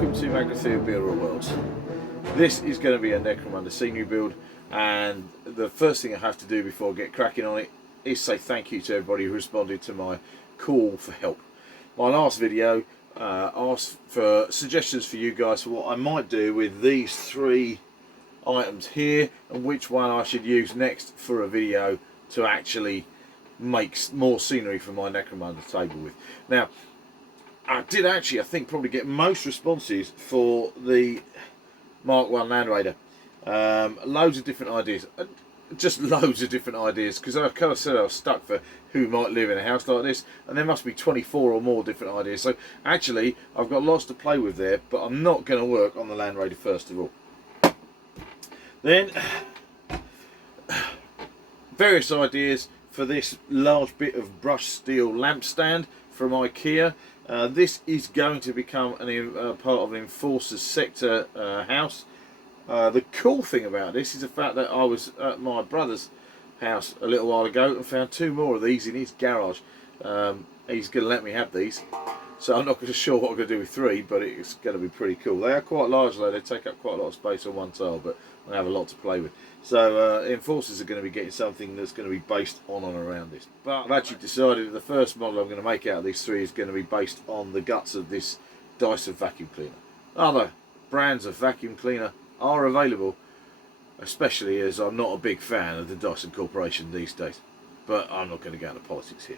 welcome to Magnetheia Builder Worlds. This is going to be a Necromunda scenery build, and the first thing I have to do before I get cracking on it is say thank you to everybody who responded to my call for help. My last video asked for suggestions for you guys for what I might do with these three items here and which one I should use next for a video to actually make more scenery for my Necromunda table with. Now, I did actually, I think, probably get most responses for the Mark 1 Land Raider. Loads of different ideas. Just loads of different ideas, because I kind of said I was stuck for who might live in a house like this, and there must be 24 or more different ideas. So actually, I've got lots to play with there, but I'm not going to work on the Land Raider first of all. Then, various ideas for this large bit of brushed steel lamp stand from IKEA. This is going to become part of an Enforcer's Sector house. The cool thing about this is the fact that I was at my brother's house a little while ago and found two more of these in his garage. He's going to let me have these, so I'm not sure what I'm going to do with three, but it's going to be pretty cool. They are quite large though, they take up quite a lot of space on one tile, but I have a lot to play with. So Enforcers are going to be getting something that's going to be based on and around this. But I've actually decided that the first model I'm going to make out of these three is going to be based on the guts of this Dyson vacuum cleaner. Other brands of vacuum cleaner are available, especially as I'm not a big fan of the Dyson Corporation these days. But I'm not going to go into politics here.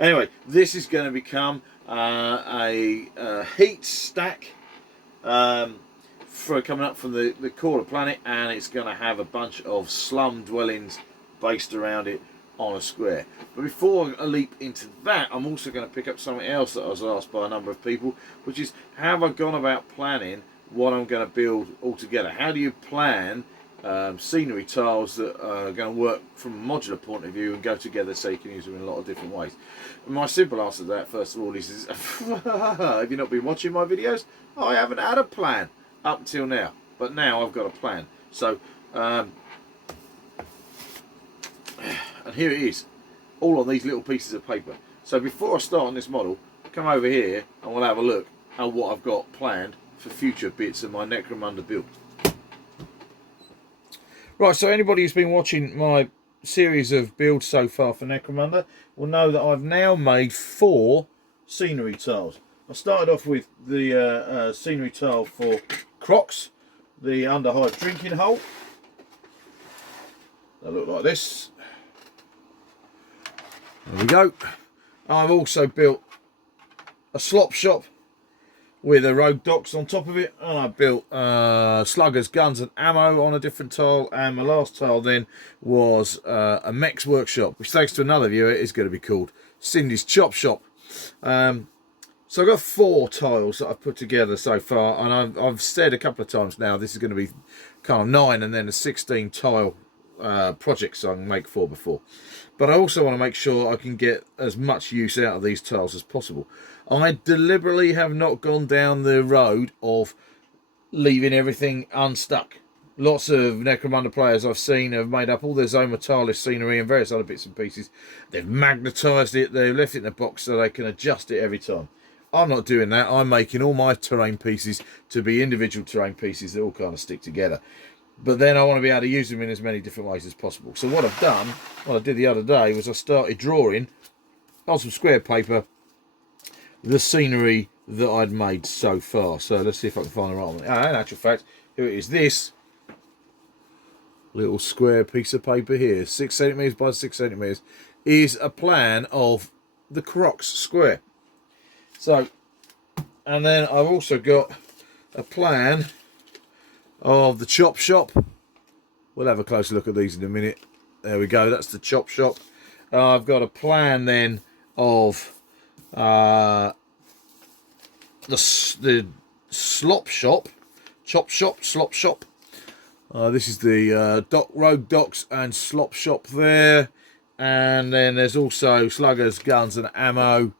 Anyway, this is going to become a heat stack for coming up from the core of the planet, and it's going to have a bunch of slum dwellings based around it on a square. But before I leap into that, I'm also going to pick up something else that I was asked by a number of people, which is, how have I gone about planning what I'm going to build altogether? How do you plan scenery tiles that are going to work from a modular point of view and go together so you can use them in a lot of different ways? And my simple answer to that, first of all, is have you not been watching my videos? I haven't had a plan up until now, but now I've got a plan. So and here it is, all on these little pieces of paper. So before I start on this model, come over here and we'll have a look at what I've got planned for future bits of my Necromunda build. Right, so anybody who's been watching my series of builds so far for Necromunda will know that I've now made 4 scenery tiles. I started off with the scenery tile for Crocs, the Underhive drinking hole. They look like this. There we go. I've also built a slop shop with a rogue docks on top of it, and I built sluggers, guns and ammo on a different tile, and my last tile then was a mech's workshop, which, thanks to another viewer, is going to be called Cindy's Chop Shop. So I've got 4 tiles that I've put together so far, and I've said a couple of times now this is going to be kind of 9 and then a 16 tile project, so I can make 4 before. But I also want to make sure I can get as much use out of these tiles as possible. I deliberately have not gone down the road of leaving everything unstuck. Lots of Necromunda players I've seen have made up all their Zoma tile scenery and various other bits and pieces. They've magnetised it, they've left it in a box so they can adjust it every time. I'm not doing that. I'm making all my terrain pieces to be individual terrain pieces that all kind of stick together. But then I want to be able to use them in as many different ways as possible. So what I've done, what I did the other day, was I started drawing on some square paper the scenery that I'd made so far. So let's see if I can find the right one. In actual fact, here it is. This little square piece of paper here, 6 centimetres by 6 centimetres, is a plan of the Crocs square. So, and then I've also got a plan of the chop shop. We'll have a closer look at these in a minute. There we go, that's the chop shop. I've got a plan then of the slop shop, chop shop, slop shop. This is the rogue docks and slop shop there, and then there's also sluggers, guns and ammo,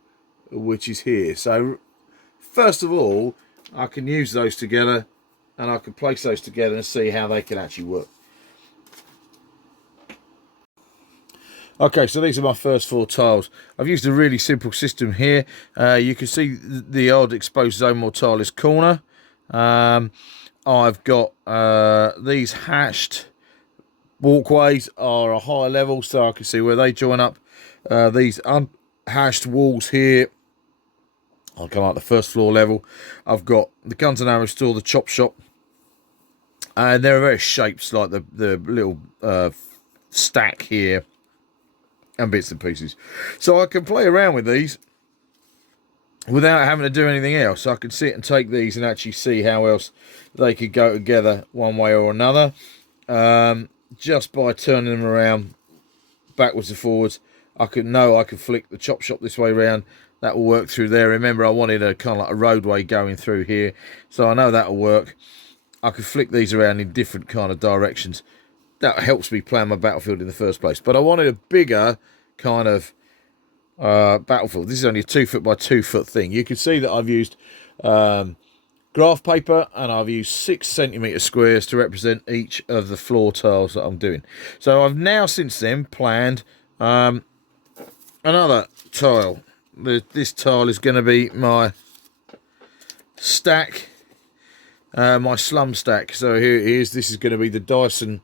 which is here. So first of all, I can use those together and I can place those together and see how they can actually work. Okay, so these are my first 4 tiles. I've used a really simple system here. You can see the odd exposed zone mortalis corner. I've got these hashed walkways are a higher level, so I can see where they join up. These unhashed walls here, I'll go like the first floor level. I've got the guns and arrows store, the chop shop, and there are various shapes like the little stack here and bits and pieces. So I can play around with these without having to do anything else. I could sit and take these and actually see how else they could go together one way or another, just by turning them around backwards and forwards. I could flick the chop shop this way around. That will work through there. Remember, I wanted a kind of like a roadway going through here, so I know that'll work. I could flick these around in different kind of directions. That helps me plan my battlefield in the first place. But I wanted a bigger kind of battlefield. This is only a 2 foot by 2 foot thing. You can see that I've used graph paper, and I've used 6 centimetre squares to represent each of the floor tiles that I'm doing. So I've now since then planned another tile. This tile is going to be my stack, my slum stack. So here it is. This is going to be the Dyson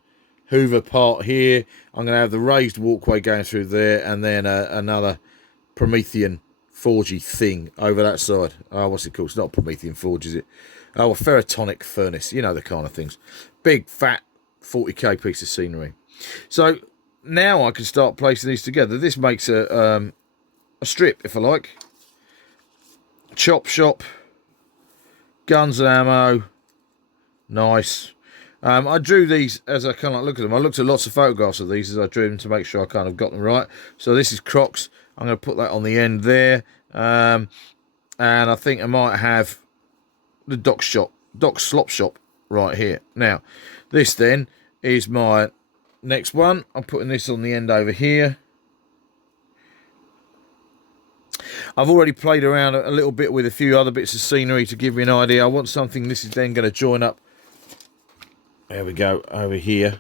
Hoover part here. I'm going to have the raised walkway going through there, and then another Promethean forgy thing over that side. Oh, what's it called? It's not Promethean forge, is it? Oh, a ferrotonic furnace. You know the kind of things. Big, fat, 40k piece of scenery. So now I can start placing these together. This makes a strip, if I like. Chop shop, guns and ammo. Nice. I drew these as I kind of look at them. I looked at lots of photographs of these as I drew them to make sure I kind of got them right. So this is Crocs. I'm going to put that on the end there. And I think I might have the dock slop shop right here. Now, this then is my next one. I'm putting this on the end over here. I've already played around a little bit with a few other bits of scenery to give me an idea. I want something, this is then going to join up, there we go, over here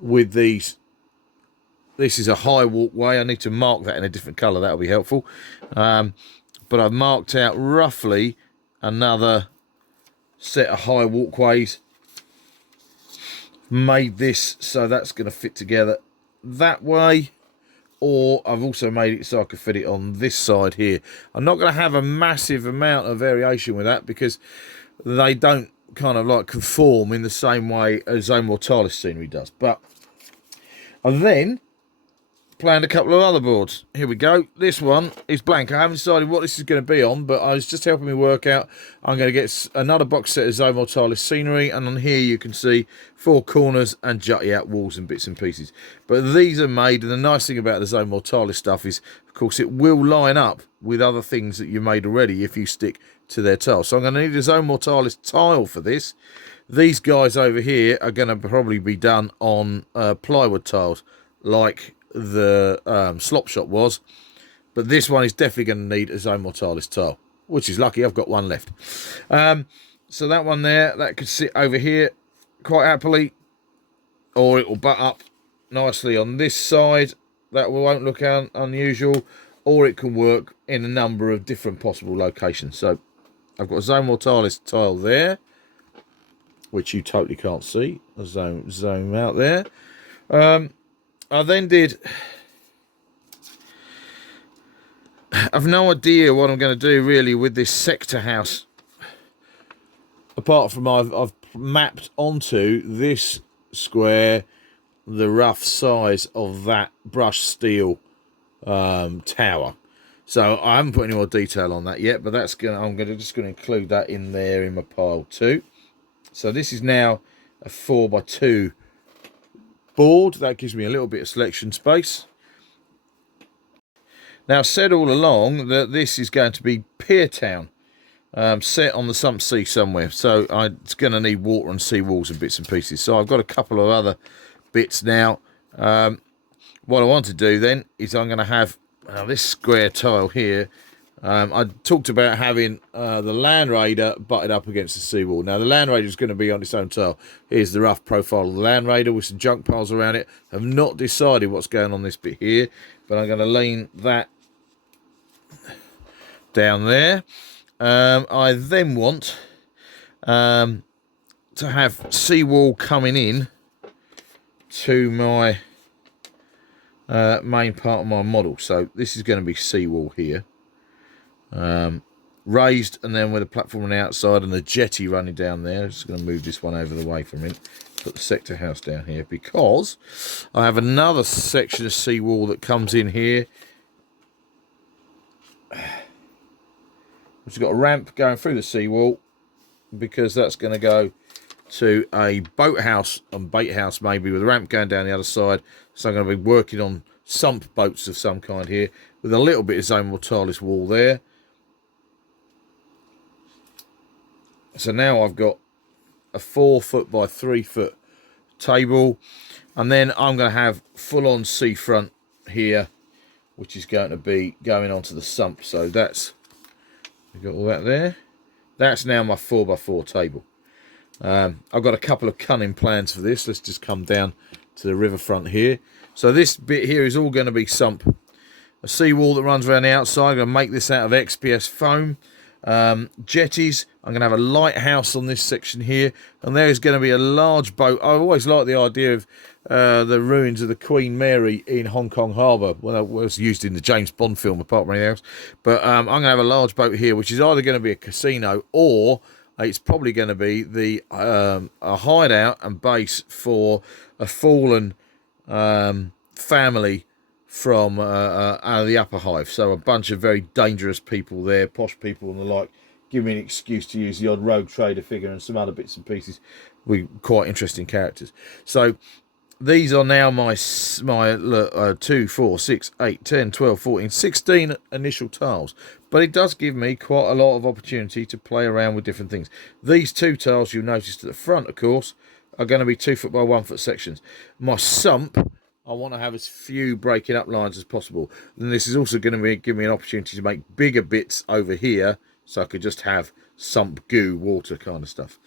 with these. This is a high walkway. I need to mark that in a different colour. That'll be helpful. But I've marked out roughly another set of high walkways. Made this so that's going to fit together that way. Or I've also made it so I could fit it on this side here. I'm not going to have a massive amount of variation with that because they don't kind of like conform in the same way as Zone Mortalis scenery does. But I've then planned a couple of other boards. Here we go. This one is blank. I haven't decided what this is going to be on, but I was just helping me work out. I'm going to get another box set of Zone Mortalis scenery, and on here you can see 4 corners and jutty out walls and bits and pieces. But these are made, and the nice thing about the Zone Mortalis stuff is, of course, it will line up with other things that you made already if you stick to their tile. So I'm going to need a Zone Mortalis tile for this. These guys over here are going to probably be done on plywood tiles, like the slop shop was, but this one is definitely going to need a Zone Mortalis tile, which is lucky. I've got one left. So that one there, that could sit over here quite happily, or it will butt up nicely on this side. That won't look unusual, or it can work in a number of different possible locations. So I've got a Zone Mortalis tile there, which you totally can't see. I'll zoom out there. I then did, I've no idea what I'm going to do really with this sector house. Apart from I've mapped onto this square the rough size of that brushed steel tower. So I haven't put any more detail on that yet, but that's I'm just going to include that in there in my pile too. So this is now a 4x2 board. That gives me a little bit of selection space. Now, I've said all along that this is going to be Pier Town, set on the Sump Sea somewhere. So it's going to need water and sea walls and bits and pieces. So I've got a couple of other bits now. What I want to do then is I'm going to have this square tile here. I talked about having the Land Raider butted up against the seawall. Now, the Land Raider is going to be on its own tile. Here's the rough profile of the Land Raider with some junk piles around it. I've not decided what's going on this bit here, but I'm going to lean that down there. I then want to have seawall coming in to my main part of my model. So this is going to be seawall here, raised, and then with a platform on the outside and the jetty running down there. Just going to move this one over the way from it. Put the sector house down here because I have another section of seawall that comes in here, which has got a ramp going through the seawall, because that's going to go to a boathouse and bait house, maybe, with a ramp going down the other side. So I'm going to be working on sump boats of some kind here with a little bit of zone mortalis wall there. So now I've got a 4 foot by 3 foot table, and then I'm going to have full-on seafront here, which is going to be going onto the sump. So that's, we've got all that there. That's now my 4 by 4 table. I've got a couple of cunning plans for this. Let's just come down to the riverfront here. So this bit here is all going to be sump. A seawall that runs around the outside. I'm going to make this out of XPS foam. Jetties. I'm going to have a lighthouse on this section here, and there is going to be a large boat. I always like the idea of the ruins of the Queen Mary in Hong Kong Harbour. Well, it was used in the James Bond film, apart from anything else. But I'm going to have a large boat here, which is either going to be a casino, or it's probably going to be the a hideout and base for a fallen family from out of the upper hive. So a bunch of very dangerous people there, posh people and the like, give me an excuse to use the odd rogue trader figure and some other bits and pieces with quite interesting characters. So these are now my 2, 4, 6, 8, 10, 12, 14, 16 initial tiles. But it does give me quite a lot of opportunity to play around with different things. These 2 tiles you'll notice at the front, of course, are going to be 2 foot by 1 foot sections. My sump, I want to have as few breaking up lines as possible. And this is also going to give me an opportunity to make bigger bits over here, so I could just have sump, goo, water kind of stuff.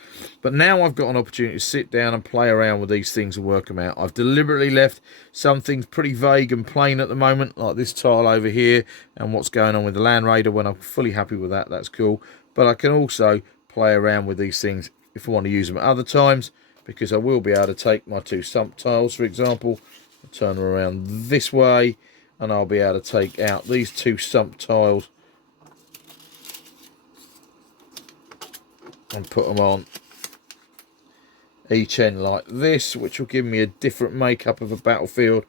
But now I've got an opportunity to sit down and play around with these things and work them out. I've deliberately left some things pretty vague and plain at the moment, like this tile over here and what's going on with the Land Raider. When I'm fully happy with that, that's cool. But I can also play around with these things if I want to use them at other times, because I will be able to take my 2 sump tiles, for example, turn them around this way, and I'll be able to take out these 2 sump tiles and put them on each end like this, which will give me a different makeup of a battlefield.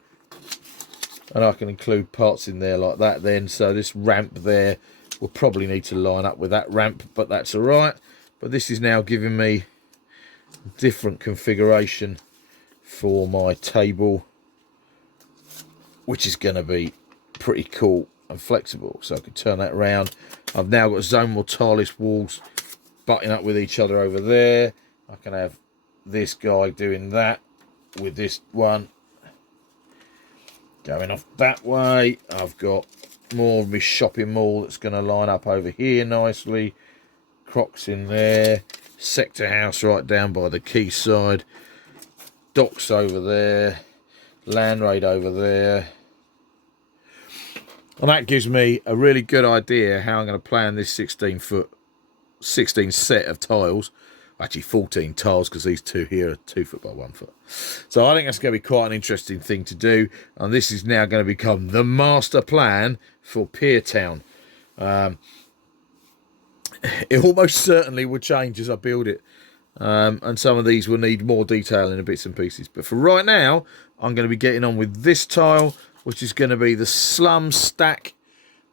And I can include parts in there like that then. So this ramp there will probably need to line up with that ramp, but that's all right. But this is now giving me different configuration for my table, which is going to be pretty cool and flexible. So I can turn that around. I've now got zone mortalis walls butting up with each other over there. I can have this guy doing that with this one going off that way. I've got more of my shopping mall that's going to line up over here nicely. Crocs in there. Sector house right down by the quayside. Docks over there. Land raid over there. And that gives me a really good idea how I'm going to plan this 16 set of tiles. Actually 14 tiles, because these 2 here are 2 foot by 1 foot. So I think that's going to be quite an interesting thing to do. And this is now going to become the master plan for Pier Town. It almost certainly will change as I build it. And some of these will need more detail in the bits and pieces. But for right now, I'm going to be getting on with this tile, which is going to be the Slum Stack,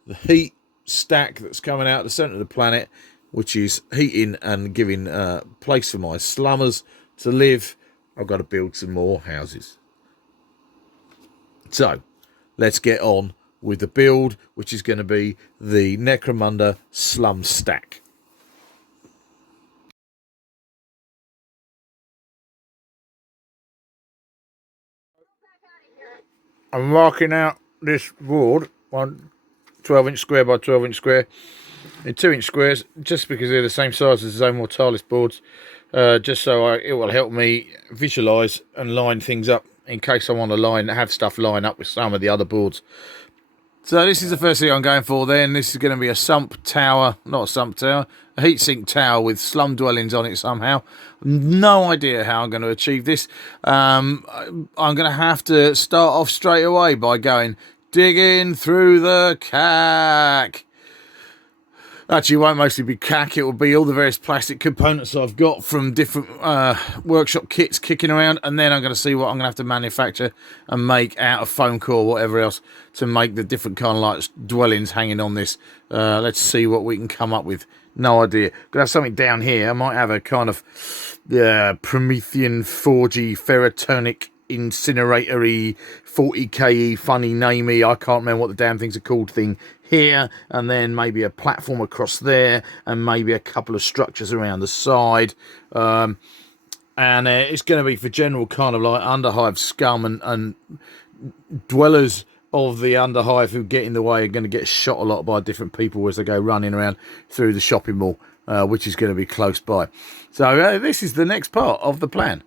the heat stack that's coming out of the centre of the planet, which is heating and giving place for my slummers to live. I've got to build some more houses. So let's get on with the build, which is going to be the Necromunda Slum Stack. I'm marking out this board, 12-inch square by 12-inch square, in 2-inch squares, just because they're the same size as the Zone Mortalis boards, just so it will help me visualise and line things up in case I want to have stuff line up with some of the other boards. So this is the first thing I'm going for then. This is going to be a sump tower, not a sump tower, a heatsink tower with slum dwellings on it somehow. No idea how I'm going to achieve this. I'm going to have to start off straight away by going digging through the cack. Actually, it won't mostly be cack, it will be all the various plastic components I've got from different workshop kits kicking around, and then I'm going to see what I'm going to have to manufacture and make out of foam core or whatever else to make the different kind of like dwellings hanging on this. Let's see what we can come up with. No idea. Gonna have something down here. I might have a kind of Promethean 4G ferrotonic incineratory 40k funny namey, I can't remember what the damn things are called thing here, and then maybe a platform across there, and maybe a couple of structures around the side, and it's going to be for general kind of like Underhive scum and dwellers of the Underhive who get in the way are going to get shot a lot by different people as they go running around through the shopping mall, which is going to be close by. So this is the next part of the plan.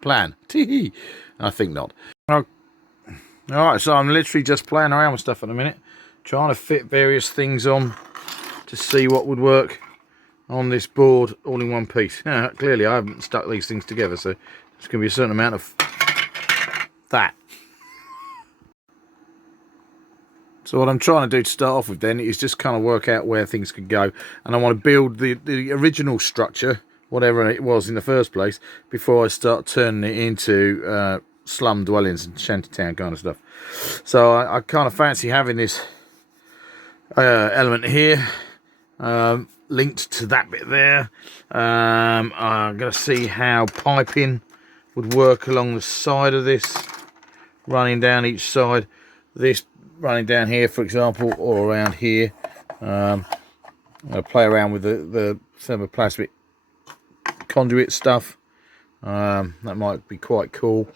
Plan. Tee-hee. I think not. Alright, so I'm literally just playing around with stuff at the minute, trying to fit various things on to see what would work on this board all in one piece. Clearly I haven't stuck these things together, so there's going to be a certain amount of that. So what I'm trying to do to start off with then is just kind of work out where things could go, and I want to build the original structure, whatever it was in the first place, before I start turning it into slum dwellings and shantytown kind of stuff. So I kind of fancy having this element here linked to that bit there. I'm going to see how piping would work along the side of this, running down each side. This running down here, for example, or around here. I'm going to play around with the thermoplastic conduit stuff. That might be quite cool.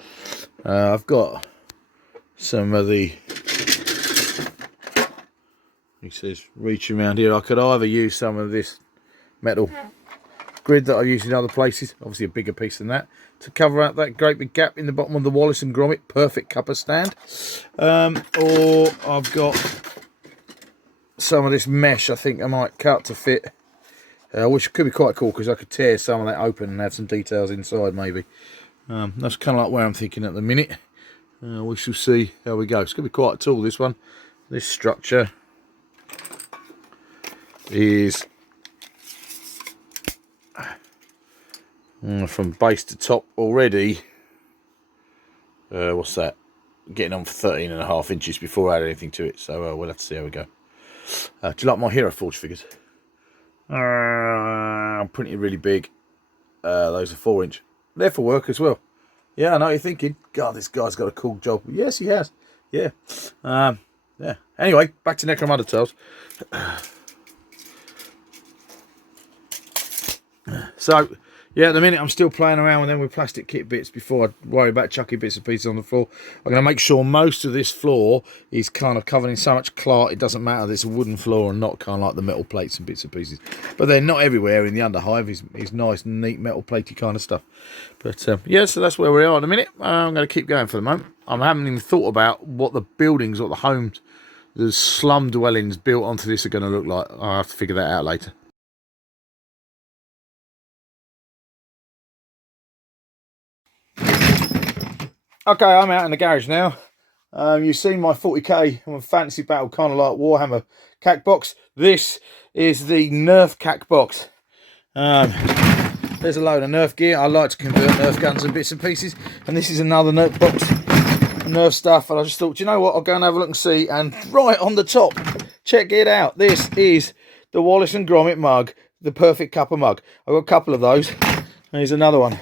I've got some of the, he says, reach around here. I could either use some of this metal grid that I use in other places, obviously a bigger piece than that, to cover up that great big gap in the bottom of the Wallace and Gromit perfect cuppa stand. Or I've got some of this mesh I think I might cut to fit, which could be quite cool because I could tear some of that open and have some details inside maybe. That's kind of like where I'm thinking at the minute. We shall see how we go. It's going to be quite a tool, this one. This structure is from base to top already. What's that? Getting on for 13.5 inches before I add anything to it. So we'll have to see how we go. Do you like my Hero Forge figures? I'm printing really big. Those are 4-inch. They're for work as well. Yeah, I know what you're thinking. God, this guy's got a cool job. Yes, he has. Yeah. Yeah. Anyway, back to Necromunda Tales. So, yeah, at the minute I'm still playing around with them with plastic kit bits before I worry about chucking bits and pieces on the floor. I'm going to make sure most of this floor is kind of covered in so much clark, it doesn't matter that it's a wooden floor and not kind of like the metal plates and bits and pieces. But they're not everywhere in the Underhive. It's nice and neat metal platey kind of stuff. But yeah, so that's where we are at the minute. I'm going to keep going for the moment. I haven't even thought about what the buildings or the homes, the slum dwellings built onto this are going to look like. I'll have to figure that out later. Okay, I'm out in the garage now. You've seen my 40k and fantasy battle kind of like Warhammer cack box. This is the Nerf cack box. There's a load of Nerf gear. I like to convert Nerf guns and bits and pieces. And this is another Nerf box, Nerf stuff. And I just thought, do you know what? I'll go and have a look and see. And right on the top, check it out. This is the Wallace and Gromit mug, the perfect cuppa mug. I've got a couple of those. Here's another one.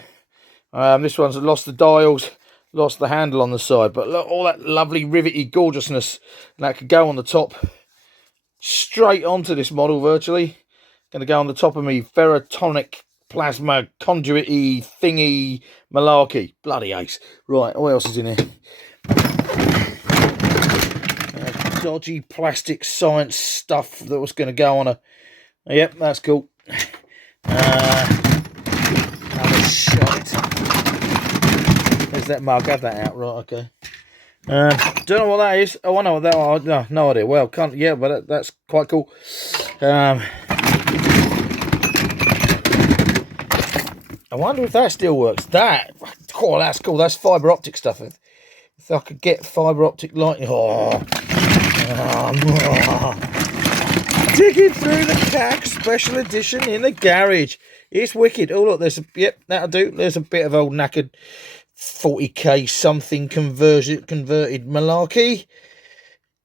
This one's lost the dials, lost the handle on the side, but look, all that lovely rivety gorgeousness that could go on the top, straight onto this model virtually. Going to go on the top of me ferrotonic plasma conduity thingy malarkey. Bloody ace. Right, what else is in here? Dodgy plastic science stuff that was going to go on a... Yep, that's cool. Another shite. There's that mug. Have that out. Right, okay. Don't know what that is. Oh, I know what that. Oh, no idea. Well, can't. Yeah, but that's quite cool. I wonder if that still works. Oh, that's cool. That's fibre optic stuff. If I could get fibre optic lighting. Digging Through the Cack special edition in the garage. It's wicked. Oh look, yep, that'll do. There's a bit of old knackered 40k something converted malarkey.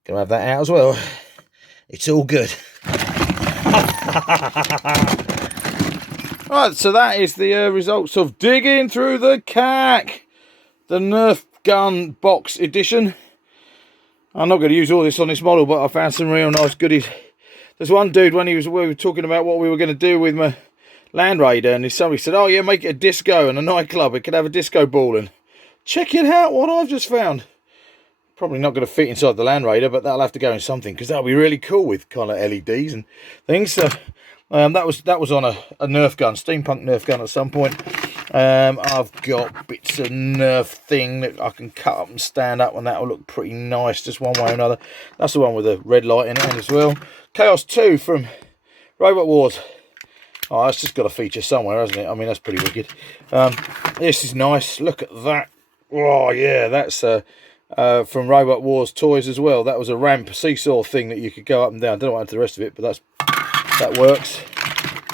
Gonna have that out as well. It's all good. Right, so that is the results of Digging Through the Cack, the Nerf gun box edition. I'm not going to use all this on this model, but I found some real nice goodies. There's one dude, when we were talking about what we were going to do with my Land Raider, and somebody said, oh yeah, make it a disco and a nightclub. It could have a disco ball. And check it out, what I've just found. Probably not going to fit inside the Land Raider, but that'll have to go in something, because that'll be really cool with kind of LEDs and things. So that was on a Nerf gun, steampunk Nerf gun at some point. I've got bits of Nerf thing that I can cut up and stand up, and that'll look pretty nice just one way or another. That's the one with the red light in it as well. Chaos 2 from Robot Wars. Oh, that's just got a feature somewhere, hasn't it? I mean, that's pretty wicked. This is nice. Look at that. Oh yeah, that's from Robot Wars toys as well. That was a ramp seesaw thing that you could go up and down. I don't know what happened to the rest of it, but that works.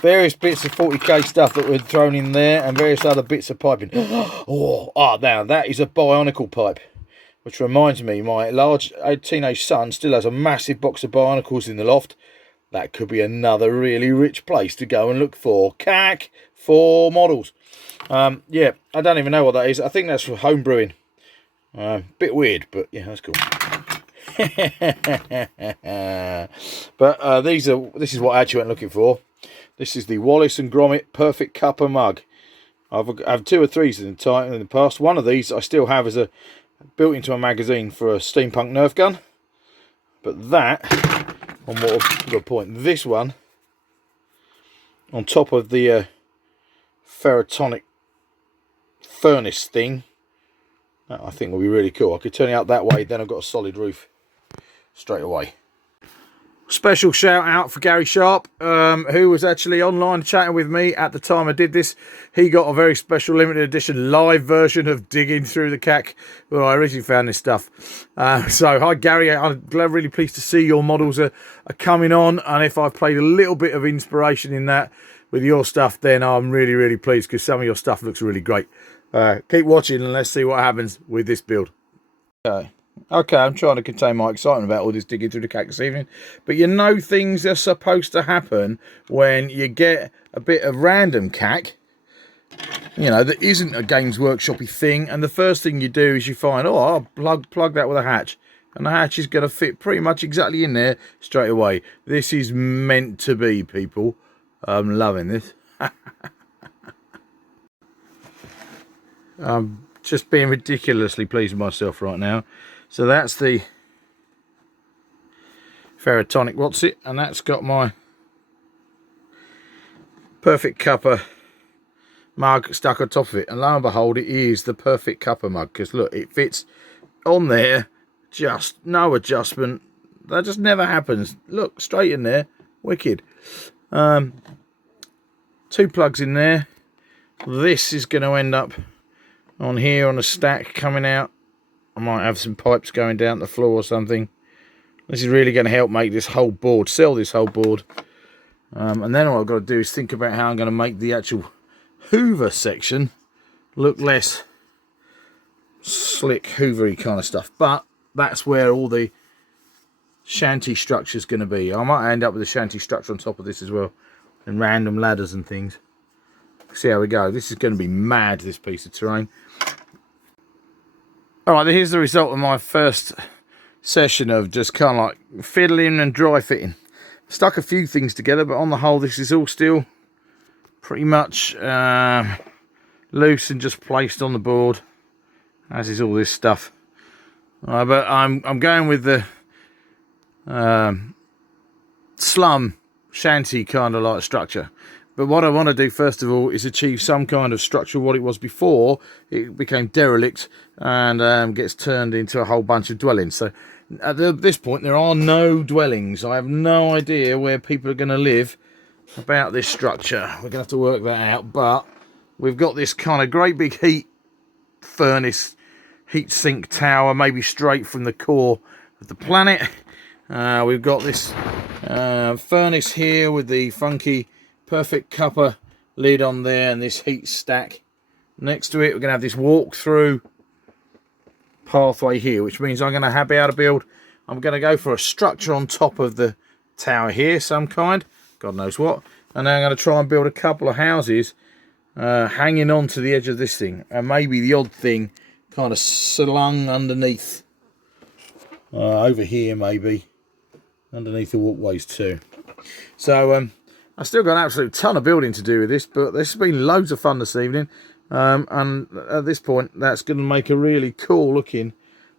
Various bits of 40k stuff that were thrown in there, and various other bits of piping. Now that is a Bionicle pipe, which reminds me, my large teenage son still has a massive box of Bionicles in the loft. That could be another really rich place to go and look for Cack for models. Yeah, I don't even know what that is. I think that's for home brewing. Bit weird, but yeah, that's cool. But this is what I actually went looking for. This is the Wallace and Gromit Perfect Cuppa mug. I've had 2 or 3 in the past. One of these I still have as a built into a magazine for a steampunk Nerf gun. But that, on what I've got a point, this one on top of the ferrotonic furnace thing, that I think will be really cool. I could turn it out that way, then I've got a solid roof straight away. Special shout out for Gary Sharp, who was actually online chatting with me at the time I did this. He got a very special limited edition live version of Digging Through the Cack, where I originally found this stuff. So hi Gary, I'm really pleased to see your models are coming on, and if I've played a little bit of inspiration in that with your stuff, then I'm really pleased, because some of your stuff looks really great. Keep watching and let's see what happens with this build. Okay, I'm trying to contain my excitement about all this Digging Through the Cack this evening. But you know, things are supposed to happen when you get a bit of random cack, you know, that isn't a Games Workshop-y thing. And the first thing you do is you find, oh, I'll plug that with a hatch. And the hatch is going to fit pretty much exactly in there straight away. This is meant to be, people. I'm loving this. I'm just being ridiculously pleased with myself right now. So that's the ferrotonic what's-it, and that's got my Perfect Cuppa mug stuck on top of it. And lo and behold, it is the Perfect Cuppa mug, because look, it fits on there, just no adjustment. That just never happens. Look, straight in there, wicked. 2 plugs in there. This is going to end up on here on a stack coming out. I might have some pipes going down the floor or something. This is really going to help make this whole board, sell this whole board. And then all I've got to do is think about how I'm going to make the actual Hoover section look less slick Hoovery kind of stuff. But that's where all the shanty structure is going to be. I might end up with a shanty structure on top of this as well, and random ladders and things. See how we go. This is going to be mad, this piece of terrain. Alright, here's the result of my first session of just kind of like fiddling and dry fitting. Stuck a few things together, but on the whole this is all still pretty much loose and just placed on the board, as is all this stuff. But I'm going with the slum shanty kind of like structure. But what I want to do first of all is achieve some kind of structure of what it was before it became derelict and gets turned into a whole bunch of dwellings. So at this point there are no dwellings. I have no idea where people are going to live about this structure. We're going to have to work that out, but we've got this kind of great big heat furnace, heat sink tower, maybe straight from the core of the planet. We've got this furnace here with the funky perfect copper lid on there, and this heat stack next to it. We're going to have this walk-through pathway here, which means I'm going to be able to build. I'm going to go for a structure on top of the tower here, some kind, God knows what, and then I'm going to try and build a couple of houses hanging on to the edge of this thing, and maybe the odd thing kind of slung underneath over here, maybe underneath the walkways too. So I've still got an absolute ton of building to do with this, but this has been loads of fun this evening. And at this point, that's going to make a really cool looking,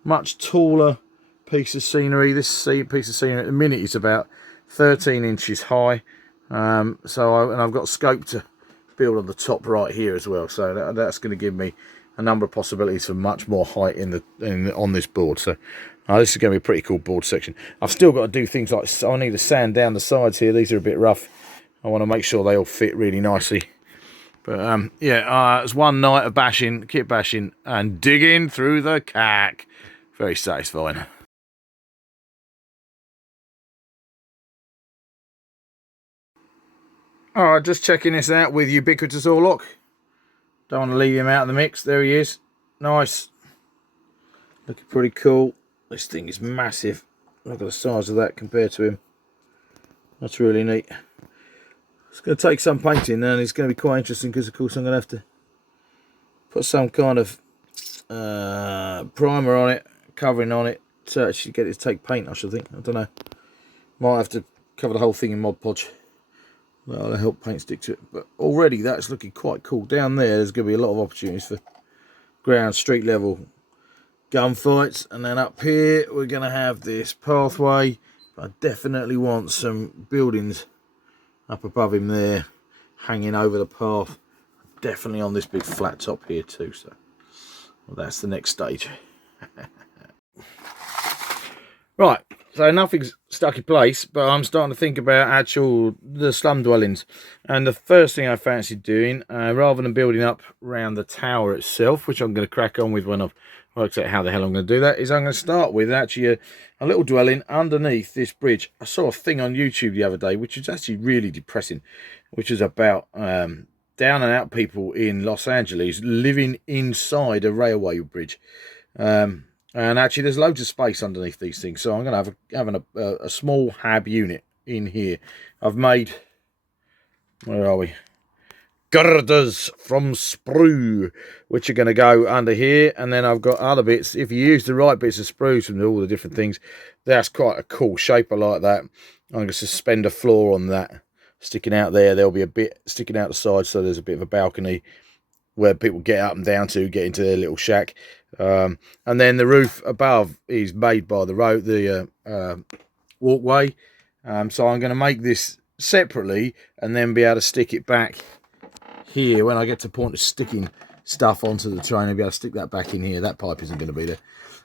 much taller piece of scenery. This piece of scenery at the minute is about 13 inches high. And I've got scope to build on the top right here as well. So that's going to give me a number of possibilities for much more height on this board. So this is going to be a pretty cool board section. I've still got to do things like, I need to sand down the sides here. These are a bit rough. I want to make sure they all fit really nicely. But it's one night of bashing, kit bashing, and digging through the cack. Very satisfying. Alright, just checking this out with ubiquitous Orlock. Don't want to leave him out of the mix. There he is. Nice. Looking pretty cool. This thing is massive. Look at the size of that compared to him. That's really neat. It's going to take some painting, and it's going to be quite interesting because, of course, I'm going to have to put some kind of primer on it, covering on it, to actually get it to take paint, I should think. I don't know. Might have to cover the whole thing in Mod Podge. That'll help paint stick to it. But already that's looking quite cool. Down there's going to be a lot of opportunities for ground, street level gunfights. And then up here, we're going to have this pathway. I definitely want some buildings up above him there, hanging over the path. Definitely on this big flat top here too. So that's the next stage. Right, so nothing's stuck in place, but I'm starting to think about the slum dwellings. And the first thing I fancy doing, rather than building up around the tower itself, which I'm going to crack on with when I've worked out how the hell I'm going to do that, is I'm going to start with actually a little dwelling underneath this bridge. I saw a thing on YouTube the other day, which is actually really depressing, which is about down and out people in Los Angeles living inside a railway bridge. And actually there's loads of space underneath these things, so I'm going to have a small hab unit in here. I've made, where are we, girders from sprue, which are going to go under here, and then I've got other bits. If you use the right bits of sprues from all the different things, that's quite a cool shape. I like that. I'm going to suspend a floor on that, sticking out there. There'll be a bit sticking out the side, so there's a bit of a balcony where people get up and down to get into their little shack. And then the roof above is made by the walkway. So I'm going to make this separately and then be able to stick it back here when I get to the point of sticking stuff onto the train. I'll be able to stick that back in here. That pipe isn't going to be there.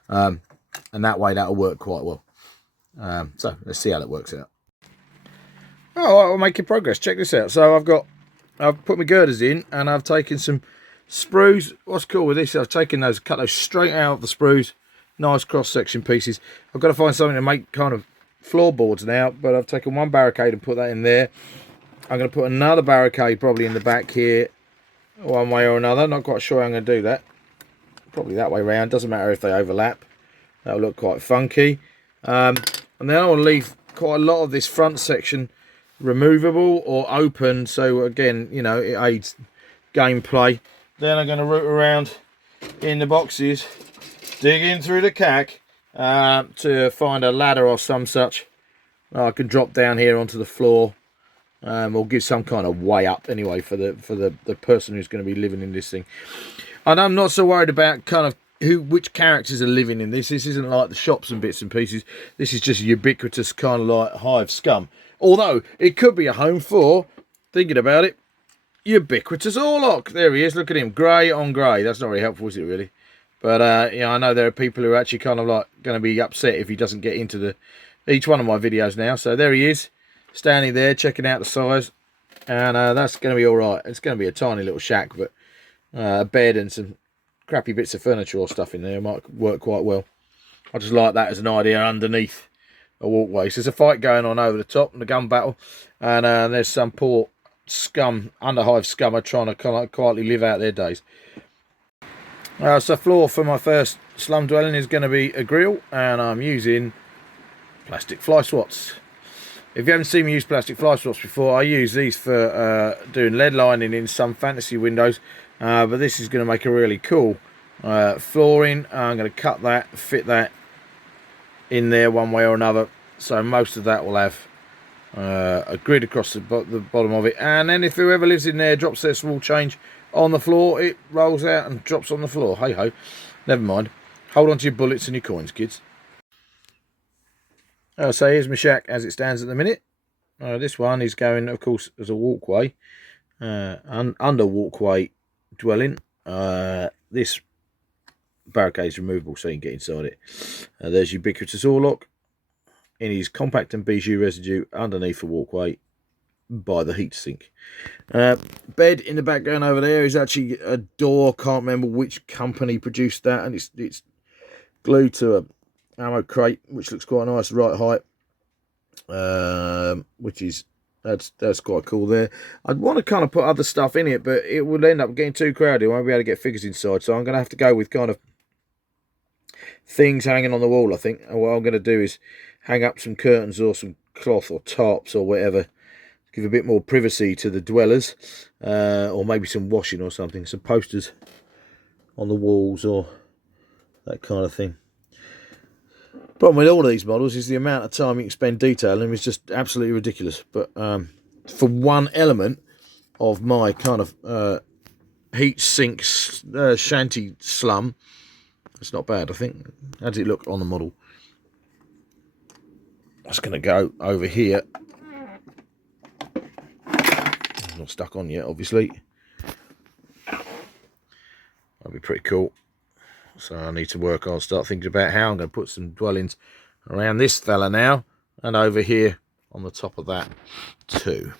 And that way that'll work quite well. So let's see how that works out. Oh, I'm making progress. Check this out. So I've put my girders in, and I've taken some sprues. What's cool with this, I've taken those, cut those straight out of the sprues, nice cross-section pieces. I've got to find something to make kind of floorboards now, but I've taken one barricade and put that in there. I'm going to put another barricade probably in the back here, one way or another. Not quite sure how I'm going to do that. Probably that way around. Doesn't matter if they overlap. That'll look quite funky. And then I will leave quite a lot of this front section removable or open, so again, you know, it aids gameplay. Then I'm going to root around in the boxes, digging through the cack to find a ladder or some such. I can drop down here onto the floor, or give some kind of way up anyway for the person who's going to be living in this thing. And I'm not so worried about kind of which characters are living in this. This isn't like the shops and bits and pieces. This is just ubiquitous kind of like hive scum. Although it could be a home for, thinking about it, ubiquitous Orlock. There he is. Look at him, grey on grey. That's not very helpful, is it, really? But yeah, I know there are people who are actually kind of like going to be upset if he doesn't get into each one of my videos now. So there he is, standing there checking out the size, and that's going to be all right. It's going to be a tiny little shack, but a bed and some crappy bits of furniture or stuff in there might work quite well. I just like that as an idea underneath a walkway. So there's a fight going on over the top, and the gun battle, and there's some poor scum, Underhive scummer, trying to kind of quietly live out their days. So floor for my first slum dwelling is going to be a grill, and I'm using plastic fly swats. If you haven't seen me use plastic fly swats before, I use these for doing lead lining in some fantasy windows, but this is going to make a really cool flooring. I'm going to cut that, fit that in there one way or another, so most of that will have a grid across the bottom of it, and then if whoever lives in there drops their small change on the floor, it rolls out and drops on the floor. Hey ho, never mind. Hold on to your bullets and your coins, kids. So here's my shack as it stands at the minute. This one is going, of course, as a walkway, under walkway dwelling. This barricade is removable so you can get inside it. There's ubiquitous Orlock in his compact and bijou residue underneath a walkway by the heatsink. Bed in the background over there is actually a door. Can't remember which company produced that, and it's glued to a ammo crate, which looks quite nice, right height. Which is that's quite cool there. I'd want to kind of put other stuff in it, but it would end up getting too crowded. I won't be able to get figures inside, so I'm going to have to go with kind of things hanging on the wall. I think, and what I'm going to do is hang up some curtains or some cloth or tarps or whatever, give a bit more privacy to the dwellers, or maybe some washing or something, some posters on the walls or that kind of thing. Problem with all of these models is the amount of time you can spend detailing them is just absolutely ridiculous. But for one element of my kind of heat sink shanty slum, it's not bad, I think. How does it look on the model? That's going to go over here. Not stuck on yet, obviously. That'll be pretty cool. So I need to work on, start thinking about how I'm going to put some dwellings around this fella now, and over here on the top of that too.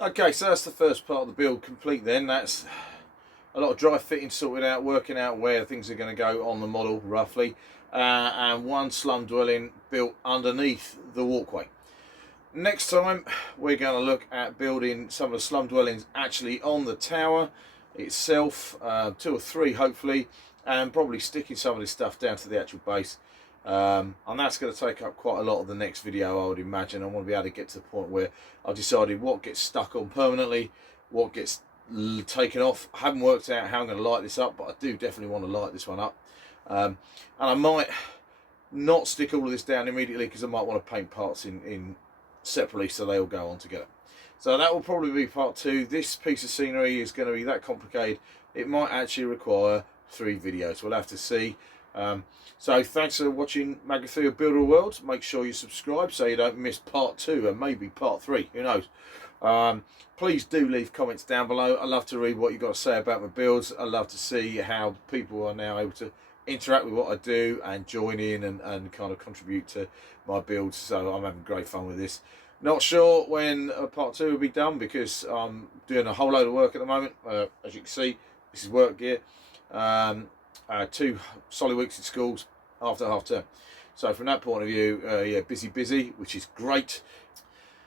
Okay, so that's the first part of the build complete then. That's a lot of dry fitting sorted out, working out where things are going to go on the model roughly, and one slum dwelling built underneath the walkway. Next time we're going to look at building some of the slum dwellings actually on the tower itself, 2 or 3 hopefully, and probably sticking some of this stuff down to the actual base, and that's going to take up quite a lot of the next video, I would imagine. I want to be able to get to the point where I've decided what gets stuck on permanently, what gets taken off. I haven't worked out how I'm going to light this up, but I do definitely want to light this one up, and I might not stick all of this down immediately because I might want to paint parts in separately so they all go on together. So that will probably be part 2. This piece of scenery is going to be that complicated, it might actually require 3 videos. We'll have to see. So thanks for watching Magathu of Builder World. Make sure you subscribe so you don't miss part 2 and maybe part 3, who knows. Please do leave comments down below. I love to read what you've got to say about my builds. I love to see how people are now able to interact with what I do and join in and kind of contribute to my builds. So I'm having great fun with this. Not sure when part 2 will be done because I'm doing a whole load of work at the moment. As you can see, this is work gear. 2 solid weeks in schools after half term. So from that point of view, yeah, busy, which is great.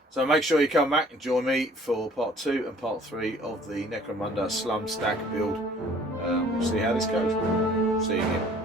So make sure you come back and join me for part 2 and part 3 of the Necromunda Slum Stack build. We'll see how this goes. See you again.